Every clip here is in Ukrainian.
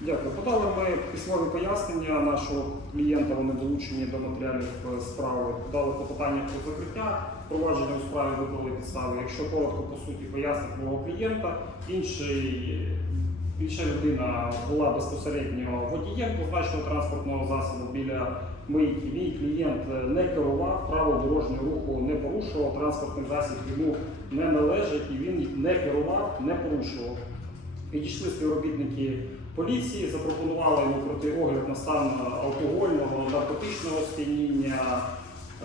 Дякую. Подали ми письмові пояснення нашого клієнта, вони долучені до матеріалів е, справи. Дали клопотання про закриття, провадження у справі виклали підстави. Якщо коротко по суті пояснень мого клієнта, інший, інша людина була безпосередньо водієм позначеного транспортного засобу біля мийки. Мій клієнт е, не керував, правил дорожнього руху не порушував, транспортний засіб йому не належить і він не керував, не порушував. Підійшли співробітники поліції, запропонували йому пройти огляд на стан алкогольного, наркотичного сп'яніння.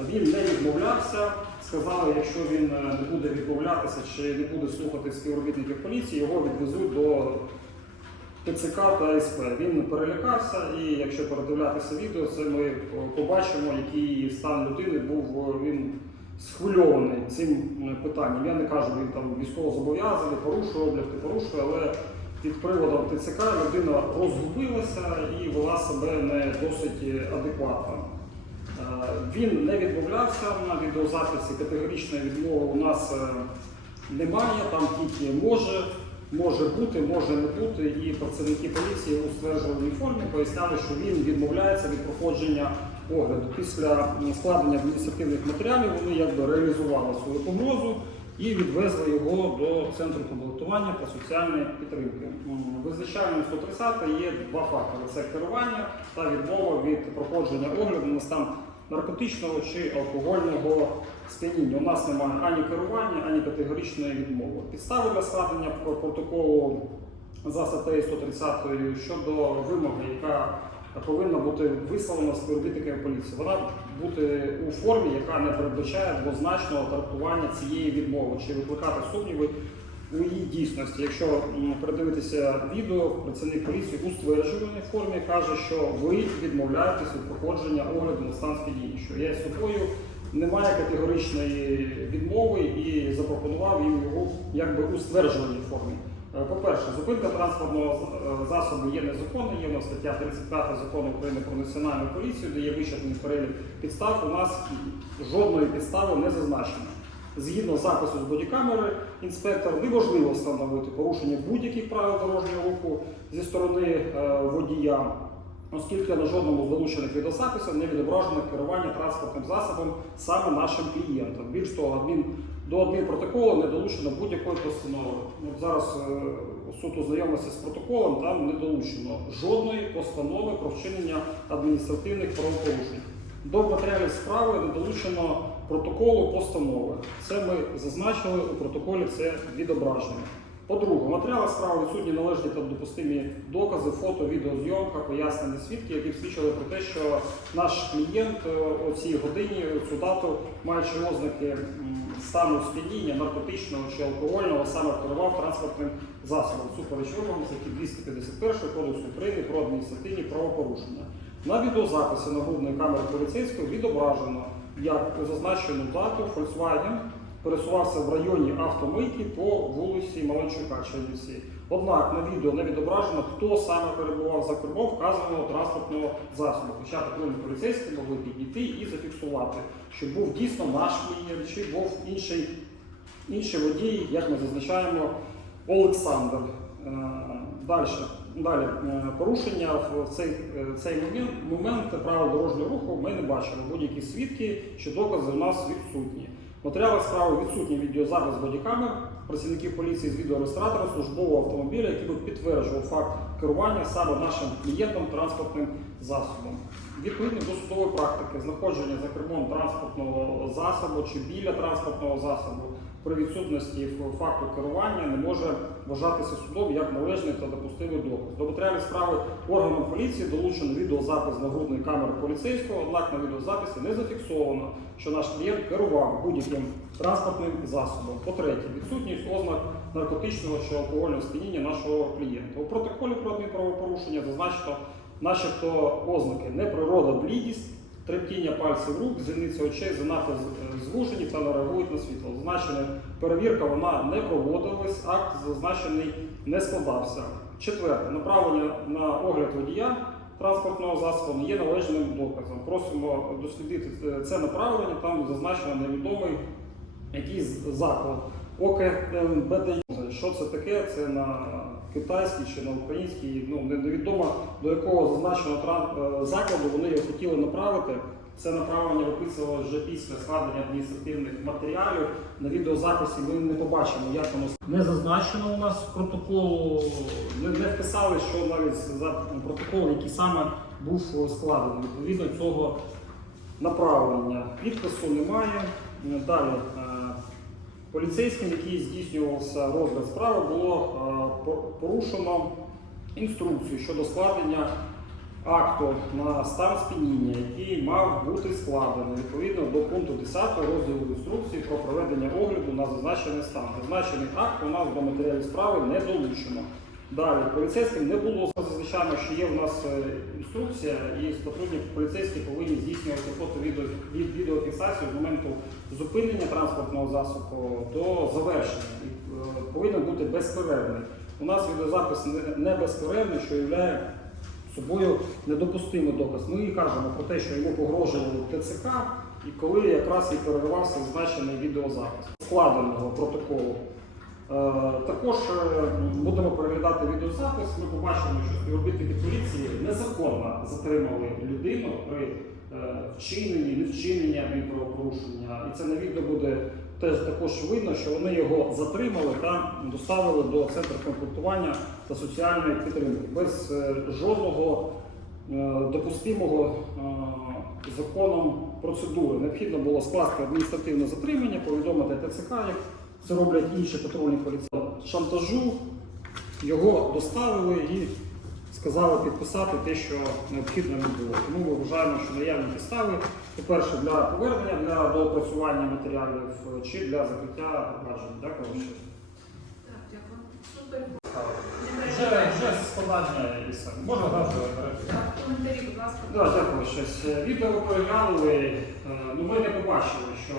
Він не відмовлявся. Сказали, якщо він не буде відмовлятися чи не буде слухати співробітників поліції, його відвезуть до ТЦК та СП. Він перелякався, і якщо передивлятися відео, це ми побачимо, який стан людини був. Він схвильований цим питанням. Я не кажу, він там військово зобов'язаний, порушує облік, не порушує, але під приводом ТЦК людина розгубилася і вела себе не досить адекватно. Е, Він не відмовлявся на відеозаписі, категоричної відмови у нас е, немає, там тільки може, може бути, може не бути. І працівники поліції у стверджувальній формі поясняли, що він відмовляється від проходження огляду. Після складення адміністративних матеріалів вони якби реалізували свою погрозу і відвезли його до центру комплектування та соціальної підтримки. М, Визначальним 130 є два фактори: це керування та відмова від проходження огляду на стан наркотичного чи алкогольного сп'яніння. У нас немає ані керування, ані категоричної відмови. Підстави для складення протоколу за статтею 130 щодо вимоги, яка повинна бути висловлена співробітниками поліції. Вона бути у формі, яка не передбачає двозначного трактування цієї відмови чи викликати сумніви у її дійсності. Якщо передивитися відео, працівник поліції у стверджувальній формі каже, що ви відмовляєтесь від проходження огляду на стан сп'яніння, що з собою немає категоричної відмови і запропонував їм його якби у стверджувальній формі. Е, По-перше, зупинка транспортного е, засобу є незаконною, є у нас стаття 35 закону України про національну поліцію, де є вичерпний перелік підстав. У нас жодної підстави не зазначено. Згідно запису з бодікамери, інспектор неможливо встановити порушення будь-яких правил дорожнього руху зі сторони е, водія, оскільки на жодному з долучених відеозаписів не відображено керування транспортним засобом саме нашим клієнтам. Більш того, адмін, до адмінпротоколу не долучено будь-якої постанови. От зараз е, суд ознайомився з протоколом, там не долучено жодної постанови про вчинення адміністративних правопорушень. До матеріалів справи не долучено протоколу постанови. Це ми зазначили у протоколі, це відображено. По-друге, в матеріалах справи відсутні належні та допустимі докази, фото, відеозйомка, пояснення свідків, які б свідчили про те, що наш клієнт е, о цій годині, у цю дату, маючи ознаки стану сп'яніння, наркотичного чи алкогольного, саме керував транспортним засобом. Супереч вимогам статті 251 Кодексу України про адміністративні правопорушення. На відеозаписі нагрудної камери поліцейського відображено, як зазначену дату Volkswagen пересувався в районі автомийки по вулиці Маленчука Чернівці. Однак на відео не відображено, хто саме перебував за кермом вказаного транспортного засобу. Хоча патрульні поліцейські могли підійти і зафіксувати, що був дійсно наш клієнт, чи був інший, інший водій, як ми зазначаємо, Олександр. Е, Далі. Далі е, порушення в цей, е, цей момент, момент правил дорожнього руху ми не бачили. Будь-які свідки чи докази у нас відсутні. Матеріалах справи відсутній відеозапис бодікамер працівників поліції з відеореєстратора службового автомобіля, який би підтверджував факт керування саме нашим клієнтом транспортним засобом. Відповідно до судової практики, знаходження за кермом транспортного засобу чи біля транспортного засобу при відсутності факту керування не може вважатися судом як належний та допустимий доказ. До матеріалів справи органам поліції долучено відеозапис нагрудної камери поліцейського, однак на відеозаписі не зафіксовано, що наш клієнт керував будь-яким транспортним засобом. По-третє, відсутність ознак наркотичного чи алкогольного сп'яніння нашого клієнта. У протоколі про адмінправопорушення зазначено, начебто ознаки неприрода, блідість. Тремтіння пальців рук, зіниці очей занадто з- звужені та не реагують на світло. Зазначена перевірка вона не проводилась, акт зазначений не складався. Четверте, направлення на огляд водія транспортного засобу не є належним доказом. Просимо дослідити е, це направлення, там зазначено невідомий якийсь заклад. ОКБД. Що це таке? Це на китайській чи на українській, ну невідомо до якого зазначеного е, закладу вони його хотіли направити. Це направлення виписувалося вже після складення адміністративних матеріалів. На відеозаписі ми не побачимо, як воно не зазначено у нас в протоколу. Не, не вписали, що навіть за протокол, який саме був складений. Відповідно цього направлення. Підпису немає. Далі. Поліцейським, який здійснювався розгляд справи, було е, порушено інструкцію щодо складення акту на стан сп'яніння, який мав бути складений відповідно до пункту 10 розділу інструкції про проведення огляду на зазначений стан. Зазначений акт у нас до матеріалів справи не долучено. Далі поліцейським не було зазначено, що є в нас е, інструкція, і сотрудники поліцейські повинні здійснювати фото-відео від відеофіксацію з моменту зупинення транспортного засобу до завершення. І, е, повинен бути безперервний. У нас відеозапис не- безперервний, що є собою недопустимий доказ. Ми кажемо про те, що йому погрожували ТЦК, і коли якраз і переривався зазначений відеозапис складеного протоколу. Е, Також е, будемо переглядати відеозапис. Ми побачимо, що співробітники поліції незаконно затримали людину при е, вчиненні, невчиненні адмінправопорушення. І це на відео буде теж також видно, що вони його затримали та доставили до центру комплектування та соціальної підтримки без жодного допустимого законом процедури. Необхідно було скласти адміністративне затримання, повідомити ТЦК, це роблять інші патрульні поліції. Шантажу його доставили і сказали підписати те, що необхідно не було. Тому ми вважаємо, що наявні підстави, по-перше, для повернення, для доопрацювання матеріалів е, чи для закриття провадження. Дякую вам ще. Так, дякую. Супер. Вже, вже складання і все. Можна? Так, коментарі, будь ласка. Да, дякую щось. Е, Відео переглянули. Е, Ну, ми не побачили, що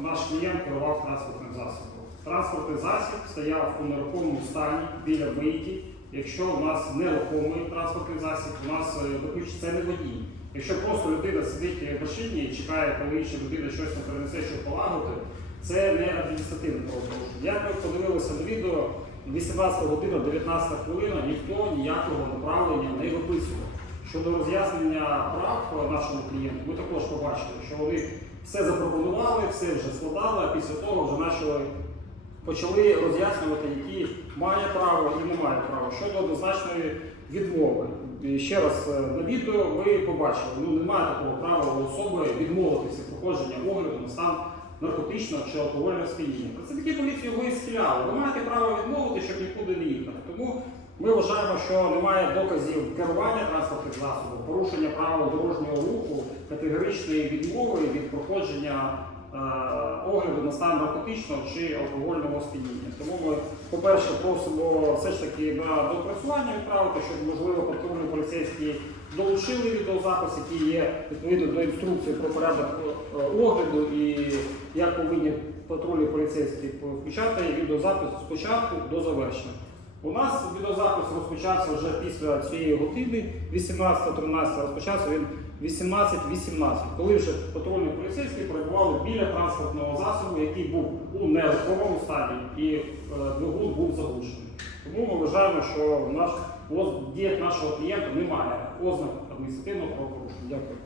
наш клієнт керував транспортним засобом. Транспортний засіб стояв у нерухомому стані біля виїзді. Якщо у нас нерухомий транспортний засіб, у нас е, це не водій. Якщо просто людина сидить в машині і чекає, коли інша людина щось не перенесе, щоб полагодити, це не адміністративне правопорушення. Як ми подивилися на відео, 18 година, 19 хвилина, ніхто ніякого направлення не виписував. Щодо роз'яснення прав нашому клієнту, ми також побачили, що вони все запропонували, все вже складали, а після того вже почали, почали роз'яснювати, які має право і не має права щодо однозначної відмови. І ще раз е, на відео ви побачили, ну немає такого права у особи відмовитися проходження огляду на стан наркотичного чи алкогольного сп'яніння. Працівники поліції і схиляли. Ви маєте право відмовити, щоб нікуди не їхати. Тому ми вважаємо, що немає доказів керування транспортних засобів, порушення правил дорожнього руху, категоричної відмови від проходження е, огляду на стан наркотичного чи алкогольного сп'яніння. Тому ми, по-перше, просимо все ж таки на допрацювання відправити, щоб можливо патрульні поліцейські долучили відеозапис, який є відповідно до інструкції про порядок е, огляду і як повинні патрульні поліцейські включати відеозапис спочатку до завершення. У нас відеозапис розпочався вже після цієї години, 18.13 розпочався він 18.18, коли вже патрульні поліцейські перебували біля транспортного засобу, який був у нерухомому стані і е, двигун був заглушений. Тому ми вважаємо, що наш, діях нашого клієнта немає ознак адміністративного правопорушення. Дякую.